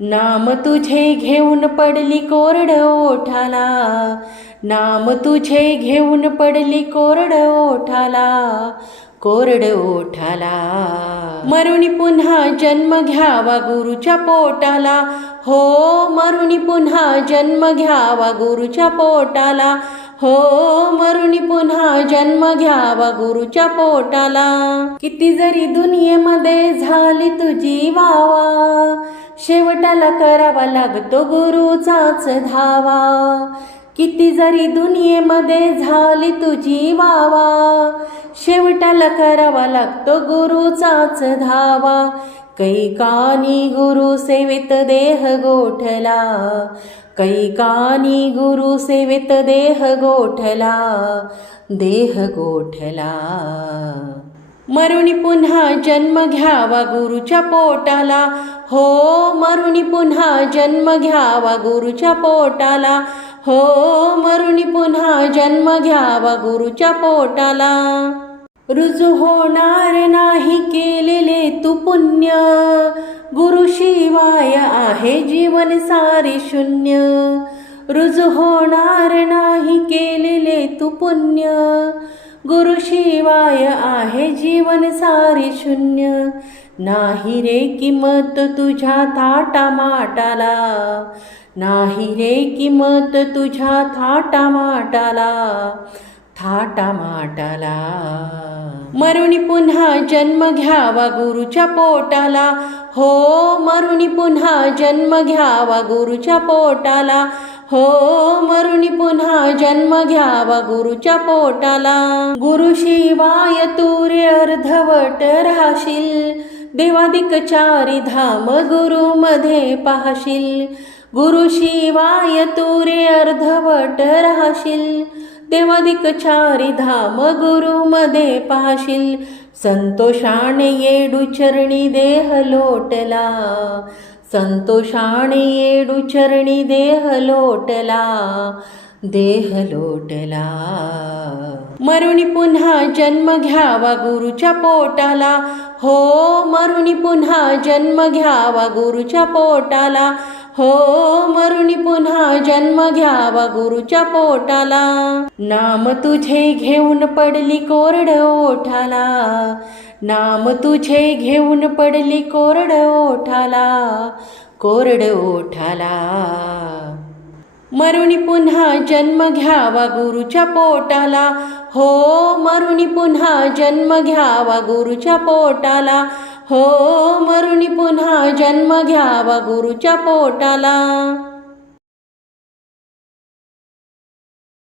नाम तुझे घेऊन पडली कोरड ओठाला. नाम तुझे घेऊन पडली कोरड ओठाला. कोरड ओठाला. मरुणी पुन्हा जन्म घ्यावा गुरुच्या पोटाला. हो मरुणी पुन्हा जन्म घ्यावा गुरुच्या पोटाला. हो मरुणी पुन्हा जन्म घ्यावा गुरुच्या पोटाला. किती जरी दुनियेमध्ये झाली तुझी वावा. शेवटाला करावा लागतो गुरुचाच धावा. किती जरी दुनियेमध्ये झाली तुझी वावा शेवटाला करावा लागतो गुरुचाच धावा. कैकानी गुरु सेवित देह गोठला कैकानी गुरु सेवित देह गोठला देह गोठला. मरुणी पुन्हा जन्म घ्यावा गुरुच्या पोटाला. हो मरुणी पुन्हा जन्म घ्यावा गुरुच्या पोटाला. हो मरुणी पुन्हा जन्म घ्यावा गुरुच्या पोटाला. रुजू होणार नाही केलेले तू पुण्य. गुरुशिवाय आहे जीवन सारे शून्य. रुजू होणार नाही केलेले तू पुण्य. गुरुशिवाय आहे जीवन सारे शून्य. नाही रे किंमत तुझ्या थाटा माटाला नाही रे किंमत तुझ्या थाटा माटाला थाटा माटाला मरुणी पुन्हा जन्म घ्यावा गुरुच्या पोटाला. हो मरुणी पुन्हा जन्म घ्यावा गुरुच्या पोटाला. हो मरुणी पुन्हा जन्म घ्यावा गुरुच्या पोटाला. गुरु शिवाय तुरे अर्धवट राहशील. देवादिक चारी धाम गुरु मध्ये पाहशील. गुरु शिवाय तुरे अर्धवट राहशील. देवादिक चारी धाम गुरु मध्ये पाहशील. संतोषाने येडू चरणी देह लोटला. संतोषाने येडू चरणी देह लोटला देह लोटला. मरुणी पुन्हा जन्म घ्यावा गुरुच्या पोटाला. हो मरुणी पुन्हा जन्म घ्यावा गुरुच्या पोटाला. हो मरुणी पुन्हा जन्म घ्यावा गुरुच्या पोटाला. नाम तुझे घेऊन पडली कोरड ओठाला. नाम तुझे घेऊन पडली कोरड ओठाला. कोरड ओठाला. मरुणी पुन्हा जन्म घ्यावा गुरुच्या पोटाला. हो मरुणी पुन्हा जन्म घ्यावा गुरुच्या पोटाला. हो मरुणी पुन्हा जन्म घ्यावा गुरुच्या पोटाला.